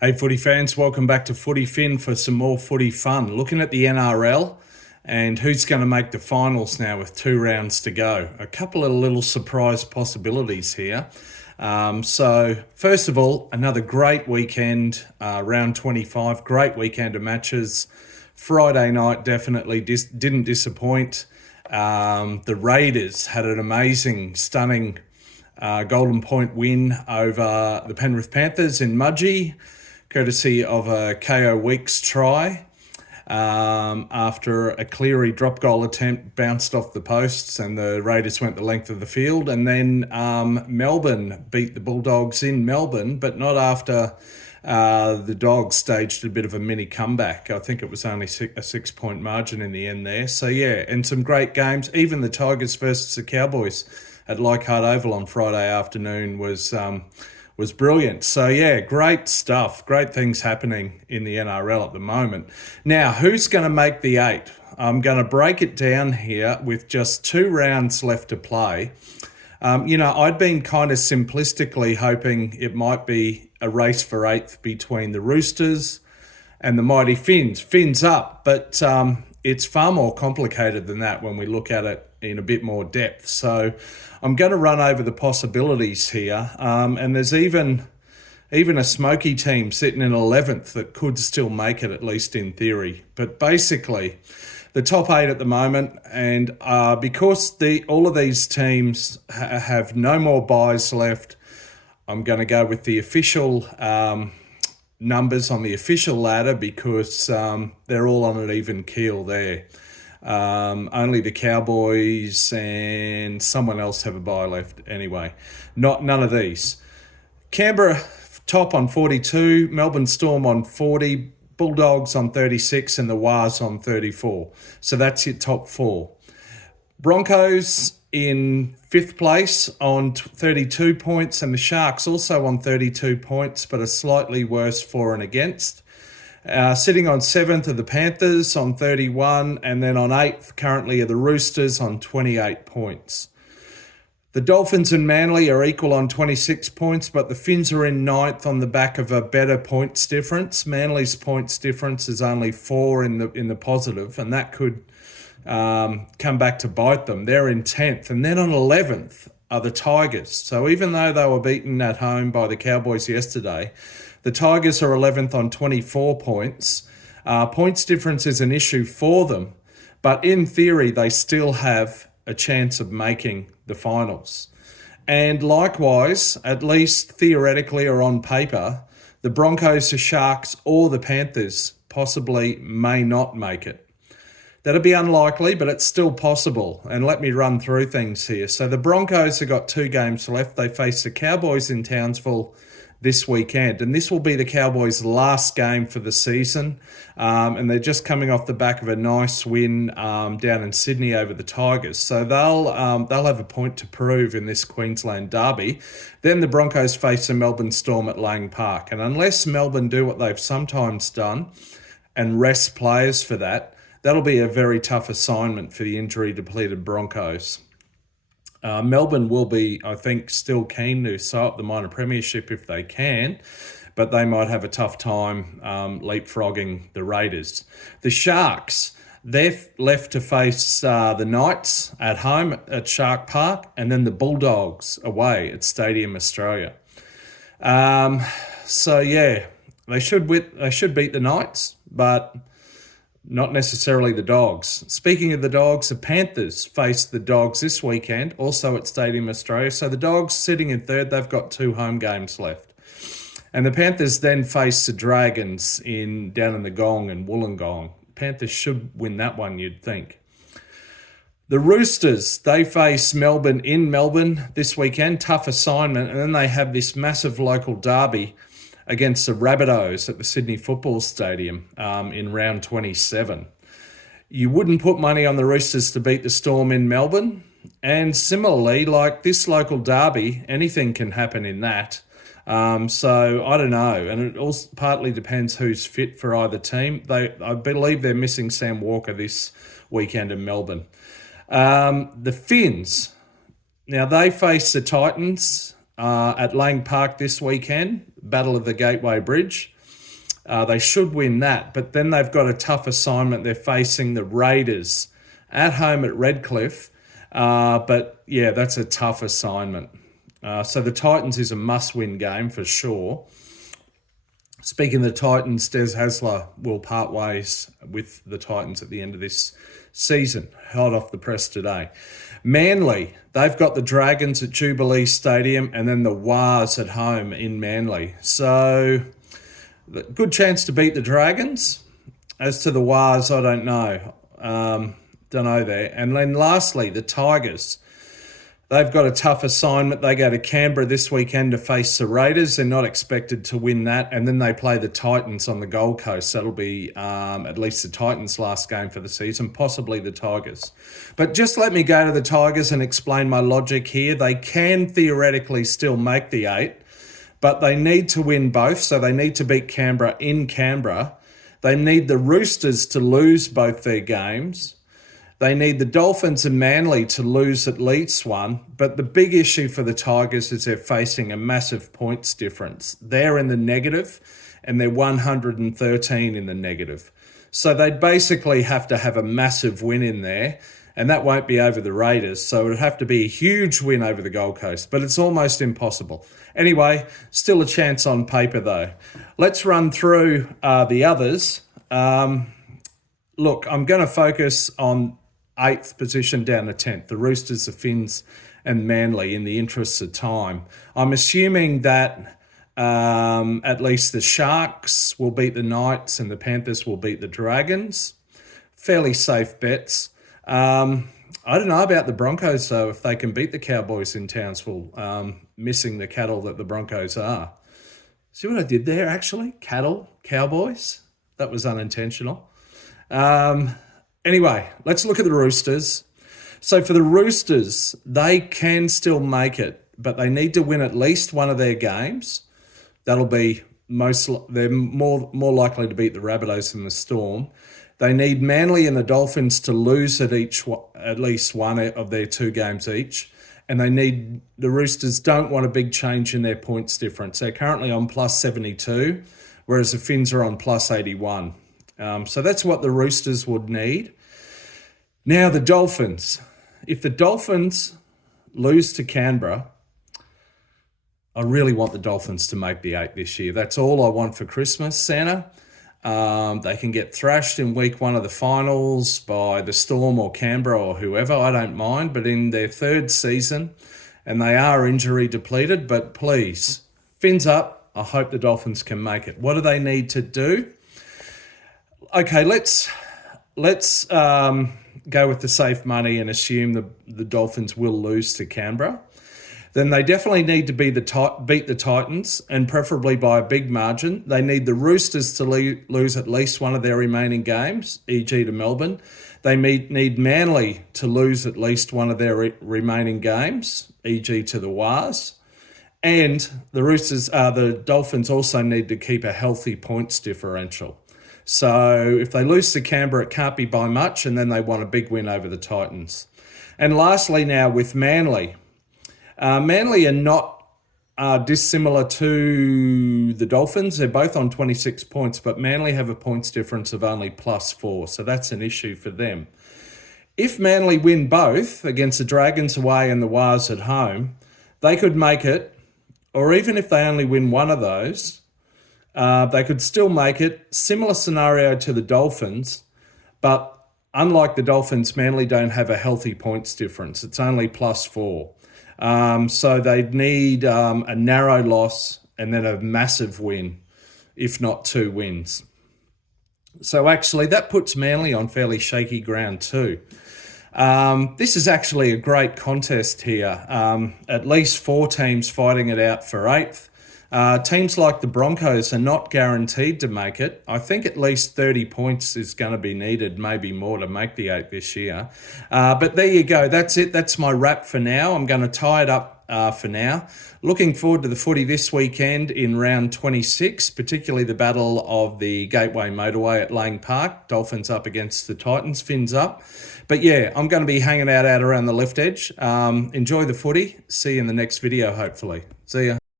Hey, footy fans, welcome back to Footy Fin for some more footy fun. Looking at the NRL and who's going to make the finals now with 2 rounds to go. A couple of little surprise possibilities here. First of all, another great weekend, round 25, great weekend of matches. Friday night definitely didn't disappoint. The Raiders had an amazing, stunning Golden Point win over the Penrith Panthers in Mudgee, courtesy of a KO Weeks try. After a Cleary drop goal attempt bounced off the posts and the Raiders went the length of the field. And then Melbourne beat the Bulldogs in Melbourne, but not after the Dogs staged a bit of a mini comeback. I think it was only a 6 point margin in the end there. So, yeah, and some great games. Even the Tigers versus the Cowboys at Leichhardt Oval on Friday afternoon was brilliant. So, yeah, great stuff. Great things happening in the NRL at the moment. Now, who's going to make the 8? I'm going to break it down here with just 2 rounds left to play. I'd been kind of simplistically hoping it might be a race for 8th between the Roosters and the mighty Finns. Finns up, but it's far more complicated than that when we look at it in a bit more depth. So I'm going to run over the possibilities here. And there's even a smoky team sitting in 11th that could still make it, at least in theory. But basically, the top 8 at the moment, and because all of these teams have no more buys left, I'm going to go with the official numbers on the official ladder because they're all on an even keel there. Only the Cowboys and someone else have a bye left anyway. None of these. Canberra top on 42, Melbourne Storm on 40, Bulldogs on 36 and the Wars on 34. So that's your top 4. Broncos in 5th place on 32 points and the Sharks also on 32 points but a slightly worse for and against. Sitting on 7th are the Panthers on 31 and then on 8th currently are the Roosters on 28 points. The Dolphins and Manly are equal on 26 points, but the Finns are in 9th on the back of a better points difference. Manly's points difference is only 4 in the positive, and that could come back to bite them. They're in 10th. And then on 11th are the Tigers. So even though they were beaten at home by the Cowboys yesterday, the Tigers are 11th on 24 points. Points difference is an issue for them, but in theory, they still have a chance of making the finals. And likewise, at least theoretically or on paper, the Broncos, the Sharks, or the Panthers possibly may not make it. That'll be unlikely, but it's still possible. And let me run through things here. So the Broncos have got 2 games left. They face the Cowboys in Townsville this weekend. And this will be the Cowboys' last game for the season. And they're just coming off the back of a nice win down in Sydney over the Tigers. So they'll have a point to prove in this Queensland derby. Then the Broncos face the Melbourne Storm at Lang Park. And unless Melbourne do what they've sometimes done and rest players for that, that'll be a very tough assignment for the injury-depleted Broncos. Melbourne will be, I think, still keen to sew up the minor premiership if they can, but they might have a tough time leapfrogging the Raiders. The Sharks, they're left to face the Knights at home at Shark Park and then the Bulldogs away at Stadium Australia. They should beat the Knights, but not necessarily the Dogs. Speaking of the Dogs, the Panthers face the Dogs this weekend, also at Stadium Australia. So the Dogs sitting in 3rd, they've got 2 home games left. And the Panthers then face the Dragons down in the Gong and Wollongong. Panthers should win that one, you'd think. The Roosters, they face Melbourne in Melbourne this weekend. Tough assignment. And then they have this massive local derby against the Rabbitohs at the Sydney Football Stadium in round 27. You wouldn't put money on the Roosters to beat the Storm in Melbourne. And similarly, like this local derby, anything can happen in that. So I don't know. And it also partly depends who's fit for either team. I believe they're missing Sam Walker this weekend in Melbourne. The Finns, now they face the Titans at Lang Park this weekend, Battle of the Gateway Bridge. They should win that, but then they've got a tough assignment. They're facing the Raiders at home at Redcliffe. But yeah, that's a tough assignment. So the Titans is a must-win game for sure. Speaking of the Titans, Des Hasler will part ways with the Titans at the end of this season. Hot off the press today. Manly, they've got the Dragons at Jubilee Stadium and then the Wars at home in Manly. So, good chance to beat the Dragons. As to the Wars, I don't know. Don't know there. And then lastly, the Tigers. They've got a tough assignment. They go to Canberra this weekend to face the Raiders. They're not expected to win that. And then they play the Titans on the Gold Coast. That'll be at least the Titans' last game for the season, possibly the Tigers. But just let me go to the Tigers and explain my logic here. They can theoretically still make the 8, but they need to win both. So they need to beat Canberra in Canberra. They need the Roosters to lose both their games. They need the Dolphins and Manly to lose at least one, but the big issue for the Tigers is they're facing a massive points difference. They're in the negative, and they're 113 in the negative. So they'd basically have to have a massive win in there, and that won't be over the Raiders, so it would have to be a huge win over the Gold Coast, but it's almost impossible. Anyway, still a chance on paper though. Let's run through the others. Look, I'm going to focus on 8th position down to 10th, the Roosters, the Finns and Manly in the interests of time. I'm assuming that at least the Sharks will beat the Knights and the Panthers will beat the Dragons. Fairly safe bets. I don't know about the Broncos though, if they can beat the Cowboys in Townsville, missing the cattle that the Broncos are. See what I did there actually? Cattle, Cowboys? That was unintentional. Anyway, let's look at the Roosters. So for the Roosters, they can still make it, but they need to win at least one of their games. That'll be they're more likely to beat the Rabbitohs than the Storm. They need Manly and the Dolphins to lose at least one of their 2 games each. And the Roosters don't want a big change in their points difference. They're currently on plus 72, whereas the Finns are on plus 81. So that's what the Roosters would need. Now the Dolphins. If the Dolphins lose to Canberra, I really want the Dolphins to make the 8 this year. That's all I want for Christmas, Santa. They can get thrashed in week 1 of the finals by the Storm or Canberra or whoever, I don't mind. But in their 3rd season, and they are injury depleted, but please, fins up. I hope the Dolphins can make it. What do they need to do? Okay, let's go with the safe money and assume the Dolphins will lose to Canberra. Then they definitely need to beat the Titans, and preferably by a big margin. They need the Roosters to lose at least one of their remaining games, e.g. to Melbourne. They need Manly to lose at least one of their remaining games, e.g. to the Wars. And the Dolphins also need to keep a healthy points differential. So if they lose to Canberra, it can't be by much, and then they want a big win over the Titans. And lastly now with Manly. Manly are not dissimilar to the Dolphins. They're both on 26 points, but Manly have a points difference of only +4, so that's an issue for them. If Manly win both against the Dragons away and the Wars at home, they could make it, or even if they only win one of those, they could still make it. Similar scenario to the Dolphins, but unlike the Dolphins, Manly don't have a healthy points difference. It's only +4. So they'd need a narrow loss and then a massive win, if not 2 wins. So actually that puts Manly on fairly shaky ground too. This is actually a great contest here. At least 4 teams fighting it out for 8th. Teams like the Broncos are not guaranteed to make it. I think at least 30 points is going to be needed, maybe more, to make the 8 this year. But there you go. That's it. That's my wrap for now. I'm going to tie it up for now. Looking forward to the footy this weekend in round 26, particularly the battle of the Gateway Motorway at Lang Park. Dolphins up against the Titans, Fins up. But yeah, I'm going to be hanging out around the left edge. Enjoy the footy. See you in the next video, hopefully. See ya.